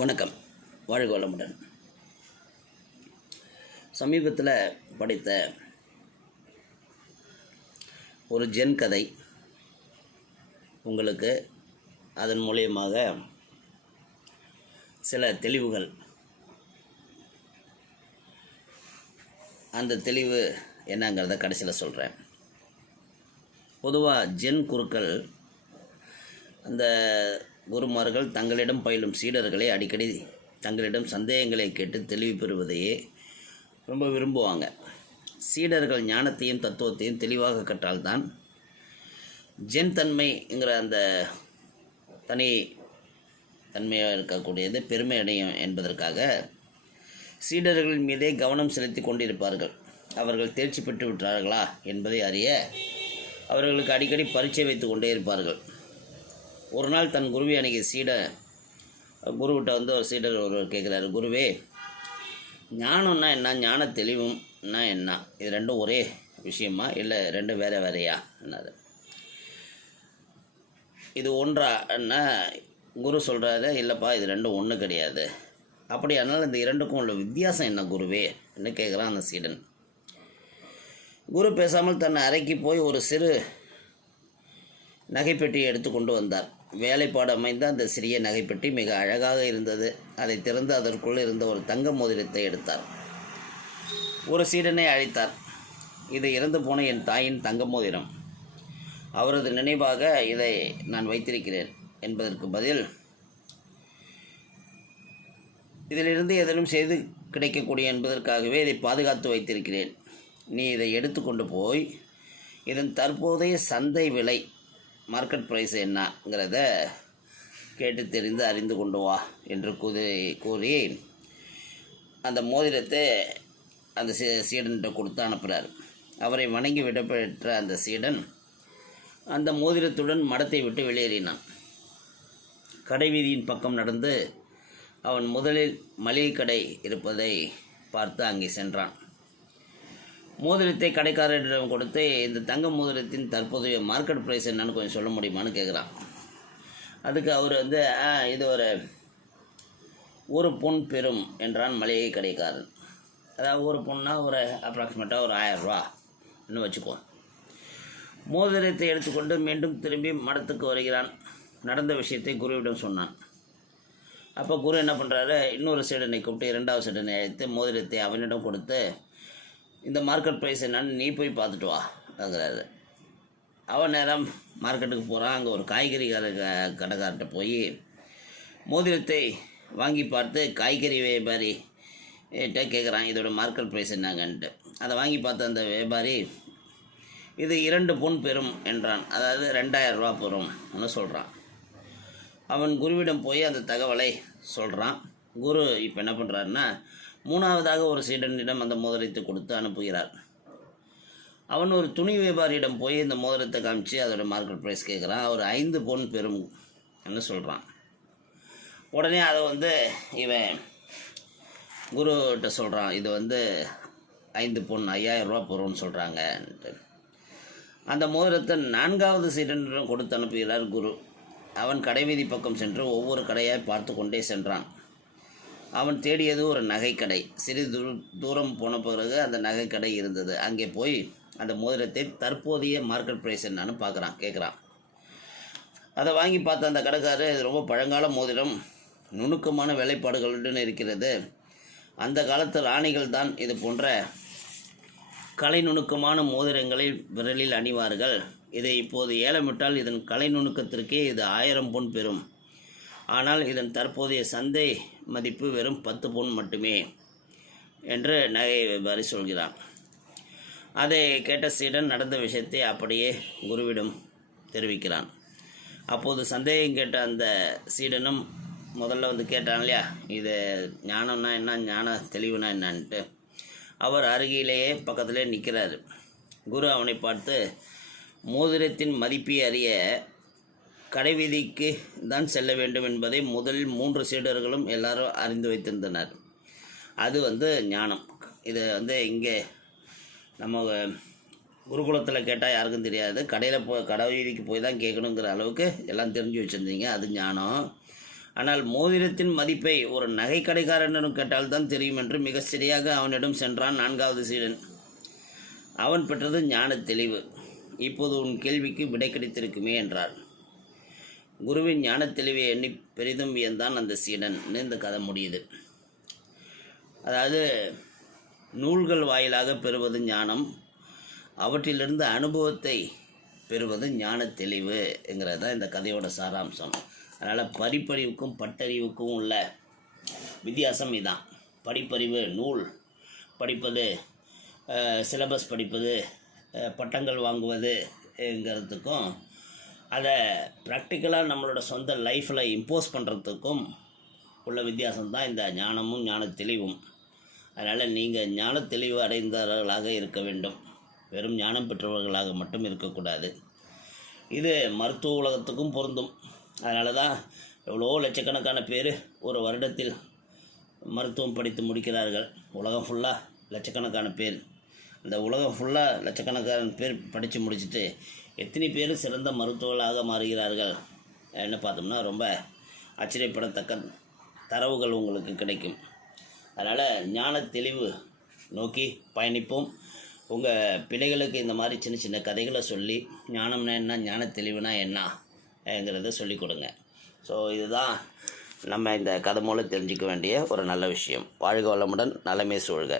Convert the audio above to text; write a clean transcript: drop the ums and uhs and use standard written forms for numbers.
வணக்கம். வாழ்க வளமுடன். சமீபத்தில் படித்த ஒரு ஜென் கதை உங்களுக்கு அதன் மூலியமாக சில தெளிவுகள், அந்த தெளிவு என்னங்கிறத கடைசியில் சொல்கிறேன். பொதுவாக ஜென் குருக்கள், அந்த குருமார்கள் தங்களிடம் பயிலும் சீடர்களை அடிக்கடி தங்களிடம் சந்தேகங்களை கேட்டு தெளிவு பெறுவதையே ரொம்ப விரும்புவாங்க. சீடர்கள் ஞானத்தையும் தத்துவத்தையும் தெளிவாக கற்றால்தான் ஜென் தன்மைங்கிற அந்த தனி தன்மையாக இருக்கக்கூடியது பெருமை அடையும் என்பதற்காக சீடர்களின் மீதே கவனம் செலுத்தி கொண்டிருப்பார்கள். அவர்கள் தேர்ச்சி பெற்று விட்டார்களா என்பதை அறிய அவர்களுக்கு அடிக்கடி பரீட்சை வைத்து கொண்டே இருப்பார்கள். ஒரு நாள் தன் குருவை அணுகிய குருவிட்ட ஒரு சீடர் ஒருவர் கேட்குறாரு, குருவே, ஞானம்னா என்ன, ஞான தெளிவும்னா என்ன, இது ரெண்டும் ஒரே விஷயமா இல்லை ரெண்டும் வேறு வேறையா என்னாது? இது ஒன்றான்னா குரு சொல்கிறாரு, இல்லைப்பா இது ரெண்டும் ஒன்று கிடையாது. அப்படியானால் இந்த இரண்டுக்கும் உள்ள வித்தியாசம் என்ன குருவே என்ன கேட்குறான் அந்த சீடன். குரு பேசாமல் தன் அறைக்கு போய் ஒரு சிறு நகைப்பெட்டியை எடுத்து கொண்டு வந்தார். வேலைப்பாடு அமைந்த அந்த சிறிய நகைப்பெட்டி மிக அழகாக இருந்தது. அதை திறந்து அதற்குள் இருந்த ஒரு தங்க மோதிரத்தை எடுத்தார். ஒரு சீடனை அழைத்தார். இது இறந்து போன என் தாயின் தங்க மோதிரம். அவரது நினைவாக இதை நான் வைத்திருக்கிறேன் என்பதற்கு பதில், இதிலிருந்து எதிலும் செய்து கிடைக்கக்கூடிய என்பதற்காகவே இதை பாதுகாத்து வைத்திருக்கிறேன். நீ இதை எடுத்துக்கொண்டு போய் இதன் தற்போதைய சந்தை விலை, மார்க்கெட் ப்ரைஸ் என்னங்கிறத கேட்டு தெரிந்து அறிந்து கொண்டு வா என்று கூறி அந்த மோதிரத்தை அந்த சீடன்கிட்ட கொடுத்து அனுப்புகிறார். அவரை வணங்கி விடப்பெற்ற அந்த சீடன் அந்த மோதிரத்துடன் மடத்தை விட்டு வெளியேறினான். கடைவீதியின் பக்கம் நடந்து அவன் முதலில் மளிகை கடை இருப்பதை பார்த்து அங்கே சென்றான். மோதிரத்தை கடைக்காரரிடம் கொடுத்து, இந்த தங்க மோதிரத்தின் தற்போதைய மார்க்கெட் ப்ரைஸ் என்னன்னு கொஞ்சம் சொல்ல முடியுமான்னு கேட்குறான். அதுக்கு அவர் இது ஒரு பொன் பெறும் என்றான் மளிகை கடைக்காரன். அதாவது ஒரு பொண்ணா ஒரு அப்ராக்சிமேட்டாக ஒரு 1000 ரூபான்னு வச்சுக்கோ. மோதிரத்தை எடுத்துக்கொண்டு மீண்டும் திரும்பி மடத்துக்கு வருகிறான். நடந்த விஷயத்தை குருவிடம் சொன்னான். அப்போ குரு என்ன பண்ணுறாரு, இன்னொரு சீடனை கூப்பிட்டு 2வது சீடனை அழைத்து மோதிரத்தை அவனிடம் கொடுத்து, இந்த மார்க்கெட் ப்ரைஸ் என்னன்னு நீ போய் பார்த்துட்டு வாங்கிறாரு. அவன் நேரம் மார்க்கெட்டுக்கு போகிறான். அங்கே ஒரு காய்கறி கடைக்கார்ட்ட போய் மோதிரத்தை வாங்கி பார்த்து காய்கறி வியாபாரிகிட்ட கேட்குறான், இதோட மார்க்கெட் ப்ரைஸ் என்னங்கன்ட்டு. அதை வாங்கி பார்த்த அந்த வியாபாரி, இது 2 பொன் பெறும் என்றான். அதாவது 2000 ரூபா பெறும்னு சொல்கிறான். அவன் குருவிடம் போய் அந்த தகவலை சொல்கிறான். குரு இப்போ என்ன பண்ணுறாருன்னா, 3வதாக ஒரு சீடனிடம் அந்த மோதிரத்தை கொடுத்து அனுப்புகிறார். அவன் ஒரு துணி வியாபாரியிடம் போய் இந்த மோதிரத்தை காமிச்சு அதோட மார்க்கெட் ப்ரைஸ் கேட்குறான். அவர் 5 பொன் பெறும் என்ன சொல்கிறான். உடனே அதை இவன் குருகிட்ட சொல்கிறான், இது 5 பொன் 5000 ரூபா பெறும்னு சொல்கிறாங்கன்ட்டு. அந்த மோதிரத்தை 4வது சீடனிடம் கொடுத்து அனுப்புகிறார் குரு. அவன் கடைவீதி பக்கம் சென்று ஒவ்வொரு கடையாய் பார்த்து கொண்டே சென்றான். அவன் தேடியது ஒரு நகைக்கடை. சிறிது தூரம் போன பிறகு அந்த நகைக்கடை இருந்தது. அங்கே போய் அந்த மோதிரத்தை தற்போதைய மார்க்கெட் ப்ரைஸ் என்னன்னு கேட்குறான். அதை வாங்கி பார்த்த அந்த கடைக்காரர், இது ரொம்ப பழங்கால மோதிரம், நுணுக்கமான வேலைப்பாடுகளுடன் இருக்கிறது. அந்த காலத்து ராணிகள் தான் இது போன்ற கலை நுணுக்கமான மோதிரங்களை விரலில் அணிவார்கள். இதை இப்போது ஏலமிட்டால் இதன் கலை நுணுக்கத்திற்கே இது 1000 பொன் பெறும். ஆனால் இதன் தற்போதைய சந்தை மதிப்பு வெறும் 10 பொன் மட்டுமே என்று நகை வியாபாரி சொல்கிறான். அதை கேட்ட சீடன் நடந்த விஷயத்தை அப்படியே குருவிடம் தெரிவிக்கிறான். அப்போது சந்தேகம் கேட்ட அந்த சீடனும் முதல்ல கேட்டான் இல்லையா, இது ஞானம்னா என்ன, ஞான தெளிவுனா என்னன்ட்டு. அவர் அருகிலேயே பக்கத்திலே நிற்கிறார். குரு அவனை பார்த்து, மோதிரத்தின் மதிப்பை அறிய கடைவீதிக்கு தான் செல்ல வேண்டும் என்பதை முதலில் 3 சீடர்களும் எல்லாரும் அறிந்து வைத்திருந்தனர். அது ஞானம். இது இங்கே நம்ம குருகுலத்தில் கேட்டால் யாருக்கும் தெரியாது. கடையில் கடை வீதிக்கு போய் தான் கேட்கணுங்கிற அளவுக்கு எல்லாம் தெரிஞ்சு வச்சுருந்தீங்க. அது ஞானம். ஆனால் மோதிரத்தின் மதிப்பை ஒரு நகை கடைக்காரனிடம் கேட்டால்தான் தெரியும் என்று மிக சரியாக அவனிடம் சென்றான் 4வது சீடன். அவன் பெற்றது ஞான தெளிவு. இப்போது உன் கேள்விக்கு விடை கிடைத்திருக்குமே என்றார். குருவின் ஞான தெளிவை எண்ணி பெரிதும் வியந்தான் அந்த சீடன். இந்த கதை முடியுது. அதாவது நூல்கள் வாயிலாக பெறுவது ஞானம், அவற்றிலிருந்து அனுபவத்தை பெறுவது ஞான தெளிவுங்கிறது தான் இந்த கதையோட சாராம்சம். அதனால் படிப்பறிவுக்கும் பட்டறிவுக்கும் உள்ள வித்தியாசம் இதுதான். படிப்பறிவு நூல் படிப்பது, சிலபஸ் படிப்பது, பட்டங்கள் வாங்குவதுங்கிறதுக்கும் அதை ப்ராக்டிக்கலாக நம்மளோட சொந்த லைஃப்பில் இம்போஸ் பண்ணுறதுக்கும் உள்ள வித்தியாசம்தான் இந்த ஞானமும் ஞான தெளிவும். அதனால் நீங்கள் ஞான தெளிவு அடைந்தவர்களாக இருக்க வேண்டும், வெறும் ஞானம் பெற்றவர்களாக மட்டும் இருக்கக்கூடாது. இது மருத்துவ உலகத்துக்கும் பொருந்தும். அதனால தான் எவ்வளோ லட்சக்கணக்கான பேர் ஒரு வருடத்தில் மருத்துவம் படித்து முடிக்கிறார்கள். உலகம் ஃபுல்லாக லட்சக்கணக்கான பேர். அந்த உலகம் ஃபுல்லாக லட்சக்கணக்கான பேர் படித்து முடிச்சுட்டு எத்தனை பேர் சிறந்த மருத்துவர்களாக மாறுகிறார்கள் என்ன பார்த்தோம்னா ரொம்ப ஆச்சரியப்படத்தக்க தரவுகள் உங்களுக்கு கிடைக்கும். அதனால் ஞான தெளிவு நோக்கி பயணிப்போம். உங்கள் பிள்ளைகளுக்கு இந்த மாதிரி சின்ன சின்ன கதைகளை சொல்லி ஞானம்னா என்ன, ஞான தெளிவுனா என்னங்கிறத சொல்லிக் கொடுங்க. ஸோ இதுதான் நம்ம இந்த கதை மூலம் தெரிஞ்சிக்க வேண்டிய ஒரு நல்ல விஷயம். வாழ்க வளமுடன், நலமே சூழ்க.